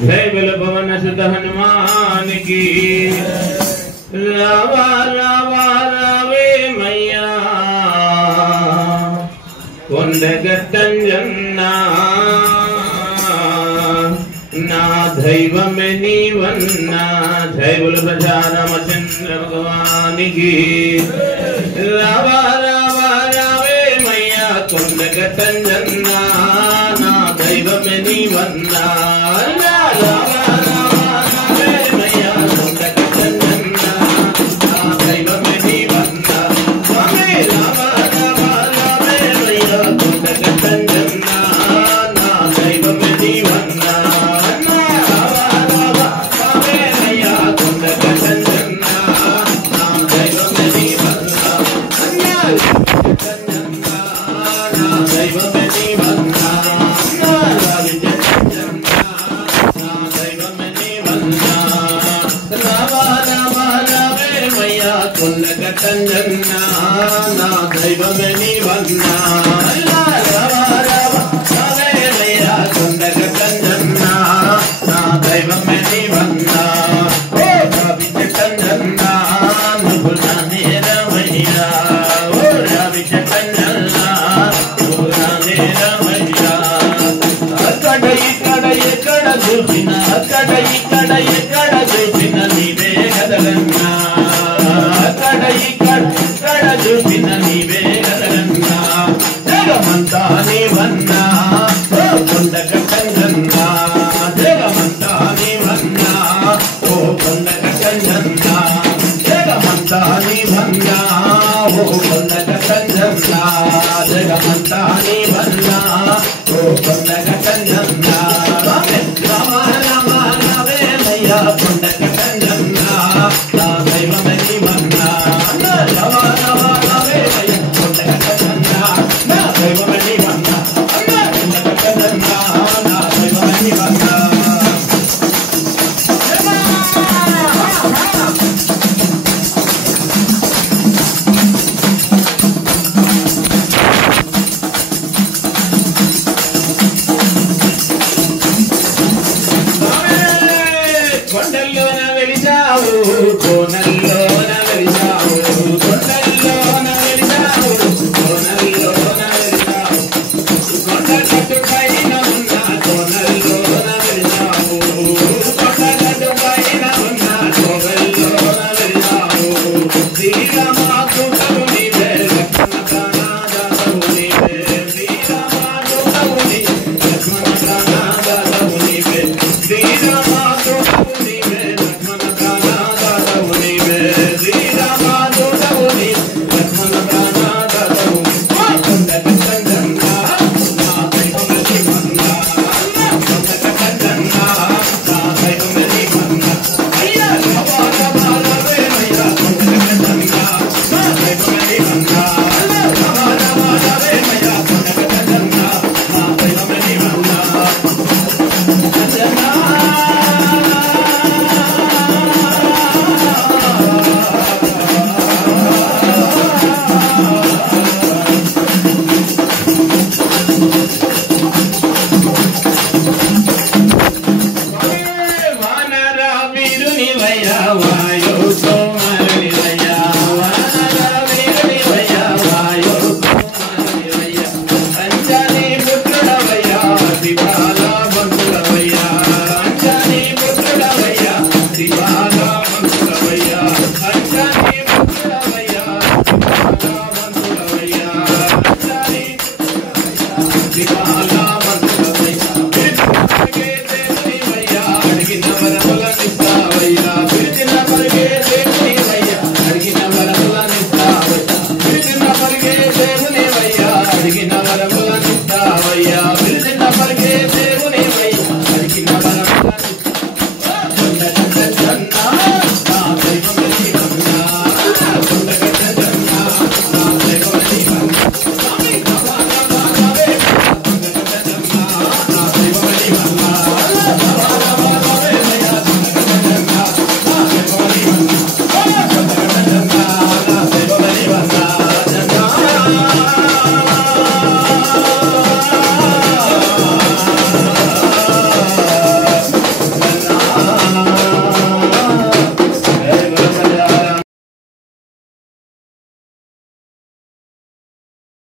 जय बल पवन सुत हनुमान की। रावा रावा रावे मैया కొండగట్టంజన్నా నా దైవమే నీవన్నా। జై బోలో ప్రజా రామచంద్ర భగవానికి। రావా రావా రావే మయ్యా కొండగట్టంజన్నా నా దైవమే నీవన్నా। రావా రావా రావే మయ్యా కొండగట్టంజన్నా నా దైవమే నీవన్నా। స్వామి రావా రావా రావే మయ్యా కొండగట్టంజన్నా నా దైవమే నీవన్నా। రావా రావా రావే మయ్యా కొండగట్టంజన్నా నా దైవమే నీవన్నా। నా దైవమే నీవన్నా। కొండగట్టంజన్నా నా దైవమే నీవన్నా। రావా రావా రావే మయ్యా కొండగట్టంజన్నా నా దైవమే నీవన్నా। ఓ రావి చెట్టంజన్నా నువ్వు నా నేరమయ్యా। ఓ రావి చెట్టంజన్నా నువ్వు నా నేరమయ్యా। అక్కడ ఇక్కడ ఎక్కడ చూసిన అక్కడ ఇక్కడ ఎక్కడ చూసిన నీవే కదలన్నా। అక్కడ ఇక్కడ ఎక్కడ చూసిన నీవే కదలన్నా। జగమంతా నీవన్నా ఓ కొండగట్టంజన్నా। జగమంతా నీవన్నా ఓ కొండగట్టంజన్నా। జగమంతా నీవన్నా ఓ కొండగట్టంజన్నా। జగమంతా నీవన్నా ఓ కొండగట్టంజన్నా।